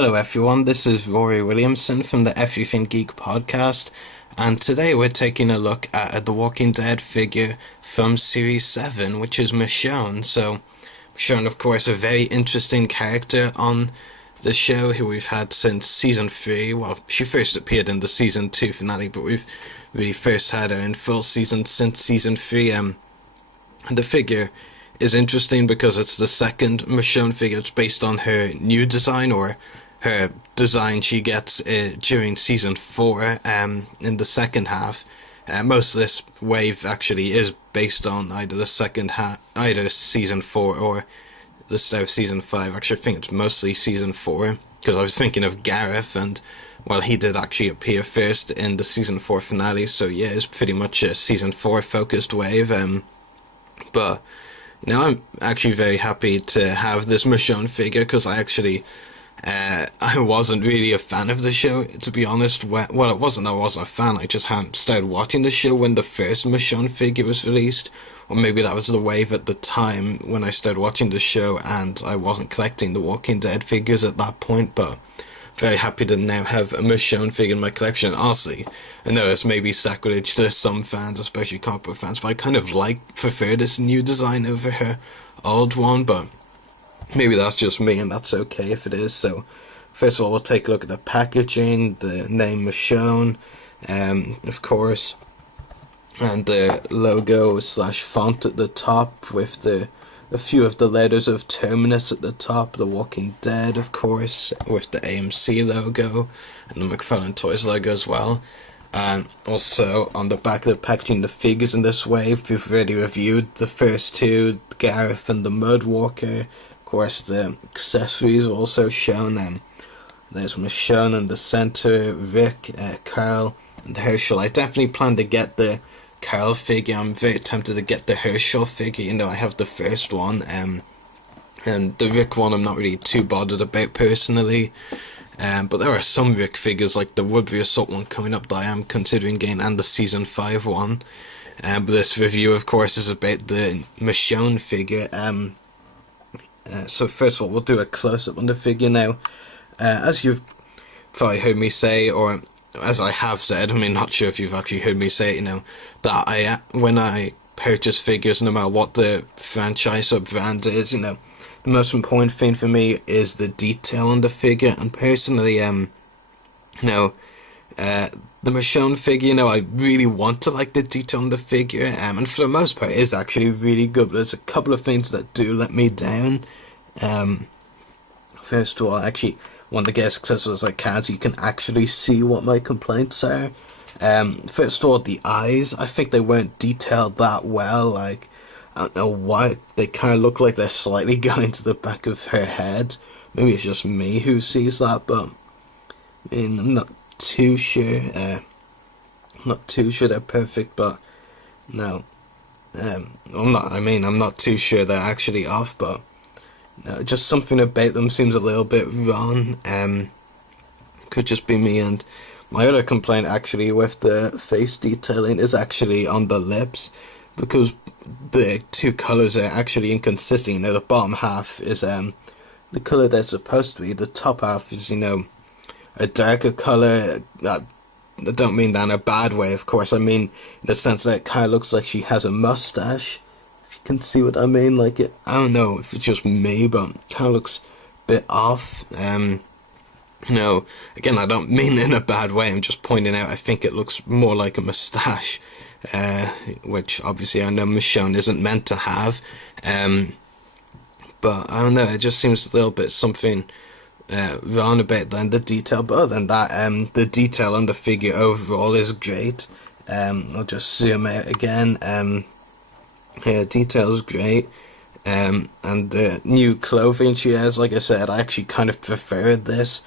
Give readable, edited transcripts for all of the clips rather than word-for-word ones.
Hello everyone, this is Rory Williamson from the Everything Geek podcast, and today we're taking a look at the Walking Dead figure from Series 7, which is Michonne. So, Michonne, of course, a very interesting character on the show who we've had since Season 3. Well, she first appeared in the Season 2 finale, but we've really first had her in full season since Season 3. And the figure is interesting because it's the second Michonne figure. It's based on her new design, or her design she gets during Season 4 in the second half. Most of this wave actually is based on either the second half, either Season 4 or the start of Season 5. Actually, I think it's mostly Season 4, because I was thinking of Gareth, and well, he did actually appear first in the Season 4 finale, so yeah, it's pretty much a Season 4 focused wave. But I'm actually very happy to have this Michonne figure, because I wasn't really a fan of the show, to be honest. Well, it wasn't that I wasn't a fan, I just hadn't started watching the show when the first Michonne figure was released. Or maybe that was the wave at the time when I started watching the show, and I wasn't collecting the Walking Dead figures at that point, but very happy to now have a Michonne figure in my collection. Honestly, I know this may be sacrilege to some fans, especially comic book fans, but I kind of prefer this new design over her old one, but maybe that's just me, and that's okay if it is. So, first of all, we'll take a look at the packaging, the name Michonne, of course, and the logo / font at the top with a few of the letters of Terminus at the top, the Walking Dead, of course, with the AMC logo, and the McFarlane Toys logo as well. And also, on the back of the packaging, the figures in this wave, we've already reviewed the first two, Gareth and the Mudwalker. Of course, the accessories are also shown. There's Michonne in the center, Rick, Carl, and Herschel. I definitely plan to get the Carl figure. I'm very tempted to get the Herschel figure. I have the first one, and the Rick one I'm not really too bothered about personally. But there are some Rick figures, like the Woodbury Assault one coming up, that I am considering getting, and the Season 5 one. But this review, of course, is about the Michonne figure. So first of all, we'll do a close-up on the figure now. As you've probably heard me say, or as I have said, not sure if you've actually heard me say it, that when I purchase figures, no matter what the franchise or brand is, the most important thing for me is the detail on the figure. And personally, the Michonne figure, I really want to like the detail on the figure, and for the most part, it is actually really good. But there's a couple of things that do let me down. First of all, I actually want to get as close as I can so you can actually see what my complaints are. First of all, the eyes, I think they weren't detailed that well. I don't know why, they kind of look like they're slightly going to the back of her head. Maybe it's just me who sees that, but I'm not too sure. They're perfect, but no. I'm not too sure they're actually off, but just something about them seems a little bit wrong. Could just be me. And my other complaint actually with the face detailing is actually on the lips, because the two colours are actually inconsistent. The bottom half is the colour they're supposed to be. The top half is a darker colour. I don't mean that in a bad way, of course. I mean in the sense that it kind of looks like she has a mustache. Can see what I mean, I don't know if it's just me, but it kind of looks a bit off. Again, I don't mean it in a bad way, I'm just pointing out I think it looks more like a moustache, which obviously I know Michonne isn't meant to have, but I don't know, it just seems a little bit something wrong about that in the detail. But other than that, the detail on the figure overall is great. I'll just zoom out again. Detail's great, and the new clothing she has, like I said, I actually kind of preferred this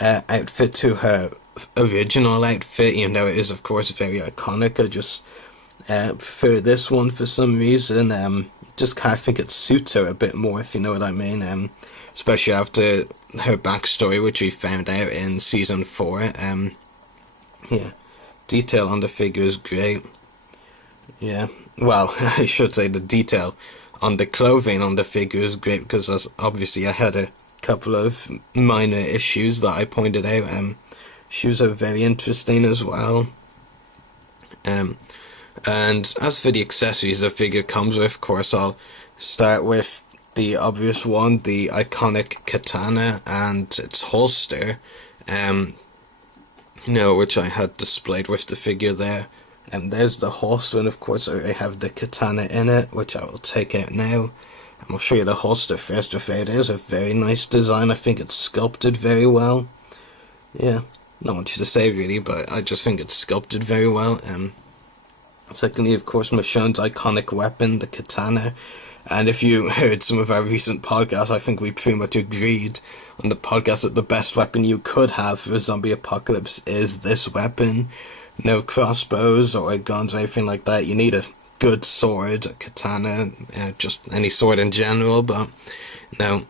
outfit to her original outfit, even though it is of course very iconic. I just prefer this one for some reason. Just kind of think it suits her a bit more, if you know what I mean, especially after her backstory, which we found out in Season 4. Detail on the figure is great. Well, I should say the detail on the clothing on the figure is great, because obviously I had a couple of minor issues that I pointed out. Shoes are very interesting as well. And as for the accessories the figure comes with, of course, I'll start with the obvious one, the iconic katana and its holster, which I had displayed with the figure there. And there's the holster, and of course I have the katana in it, which I will take out now. And I'll show you the holster first. It is a very nice design. I think it's sculpted very well. Yeah, not much to say really, but I just think it's sculpted very well. Secondly, of course, Michonne's iconic weapon, the katana. And if you heard some of our recent podcasts, I think we pretty much agreed on the podcast that the best weapon you could have for a zombie apocalypse is this weapon. No crossbows or guns or anything like that. You need a good sword, a katana, just any sword in general, but no,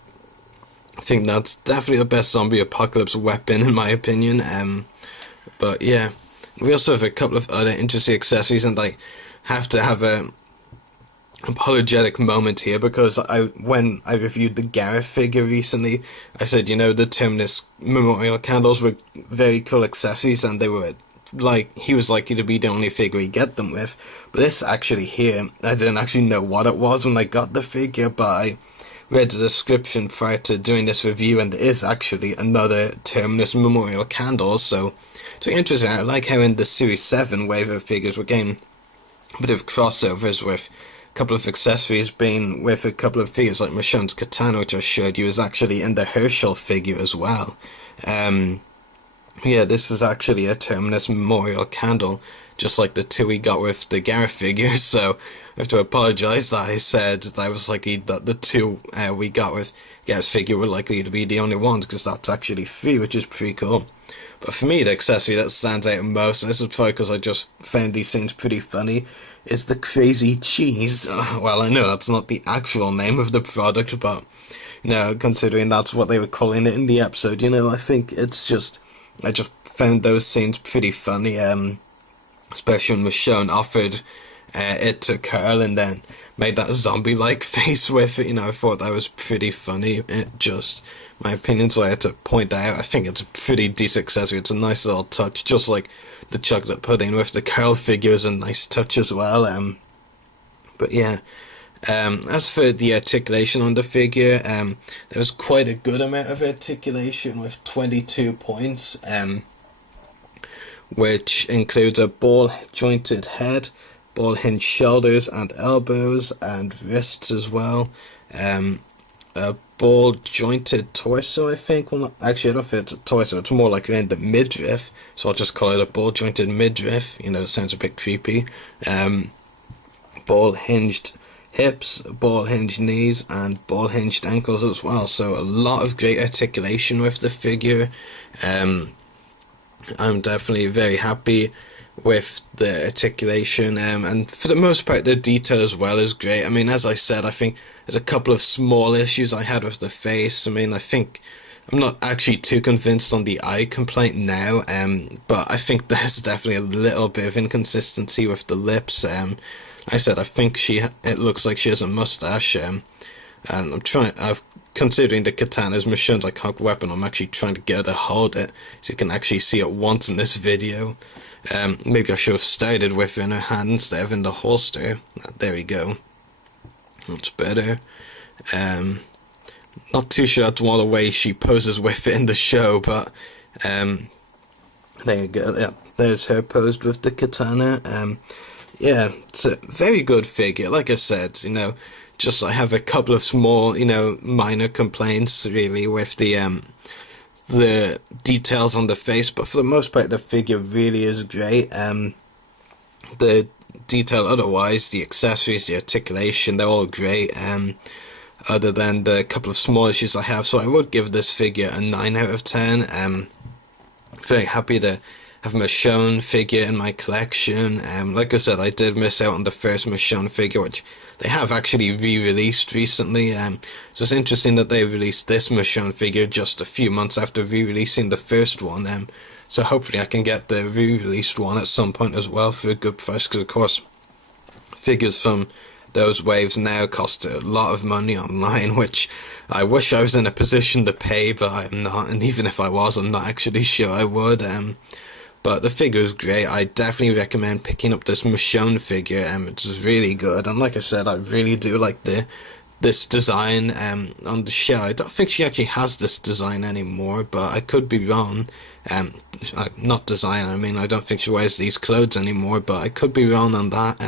I think that's definitely the best zombie apocalypse weapon in my opinion. But yeah, we also have a couple of other interesting accessories, and I have to have a apologetic moment here because when I reviewed the Gareth figure recently, I said, the Terminus memorial candles were very cool accessories, and they were he was likely to be the only figure we get them with. But this actually here, I didn't actually know what it was when I got the figure, but I read the description prior to doing this review, and it is actually another Terminus memorial candle, so it's very interesting. I like how in the Series 7 wave of figures we're getting a bit of crossovers with a couple of accessories being with a couple of figures, like Michonne's katana, which I showed you, is actually in the Herschel figure as well. Yeah, this is actually a Terminus memorial candle, just like the two we got with the Gareth figure, so I have to apologise that I said that I was likely that the two we got with Gareth's figure were likely to be the only ones, because that's actually 3, which is pretty cool. But for me, the accessory that stands out most, and this is probably because I just found these things pretty funny, is the crazy cheese. Well, I know that's not the actual name of the product, but considering that's what they were calling it in the episode, I think it's just, I just found those scenes pretty funny, especially when Michonne offered it to Carl and then made that zombie-like face with it. I thought that was pretty funny. It just, my opinion, so I had to point out, I think it's a pretty decent accessory. It's a nice little touch, just like the chocolate pudding with the Carl figure is a nice touch as well. But yeah, as for the articulation on the figure, there was quite a good amount of articulation with 22 points, which includes a ball-jointed head, ball-hinged shoulders and elbows, and wrists as well. A ball-jointed torso, I think. Well, actually, I don't think it's a torso. It's more like around the midriff, so I'll just call it a ball-jointed midriff. It sounds a bit creepy. Ball-hinged hips, ball-hinged knees, and ball-hinged ankles as well. So a lot of great articulation with the figure. I'm definitely very happy with the articulation, and for the most part the detail as well is great. I mean, as I said, I think there's a couple of small issues I had with the face. I mean, I think I'm not actually too convinced on the eye complaint now, but I think there's definitely a little bit of inconsistency with the lips. I said I think it looks like she has a mustache, and considering the katana is Michonne's iconic weapon, I'm actually trying to get her to hold it so you can actually see it once in this video. Maybe I should have started with it in her hand instead of in the holster. There we go. That's better. Not too sure that's one of the ways she poses with it in the show, but there you go. Yeah, there's her posed with the katana. Yeah, it's a very good figure. Like I said, just I have a couple of small, minor complaints really with the details on the face, but for the most part the figure really is great. The detail otherwise, the accessories, the articulation, they're all great, other than the couple of small issues I have, so I would give this figure a 9 out of 10. Very happy to have a Michonne figure in my collection. Like I said, I did miss out on the first Michonne figure, which they have actually re-released recently, so it's interesting that they released this Michonne figure just a few months after re-releasing the first one, so hopefully I can get the re-released one at some point as well for a good price, because of course figures from those waves now cost a lot of money online, which I wish I was in a position to pay, but I'm not, and even if I was, I'm not actually sure I would. But the figure is great. I definitely recommend picking up this Michonne figure. It's really good, and like I said, I really do like this design on the show. I don't think she actually has this design anymore, but I could be wrong. Not design, I mean, I don't think she wears these clothes anymore, but I could be wrong on that.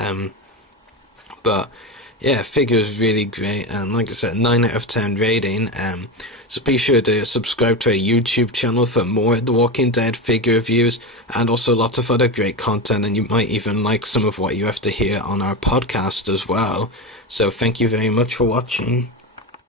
But yeah, figure is really great, and like I said, 9 out of 10 rating. So be sure to subscribe to our YouTube channel for more The Walking Dead figure reviews, and also lots of other great content, and you might even like some of what you have to hear on our podcast as well. So thank you very much for watching.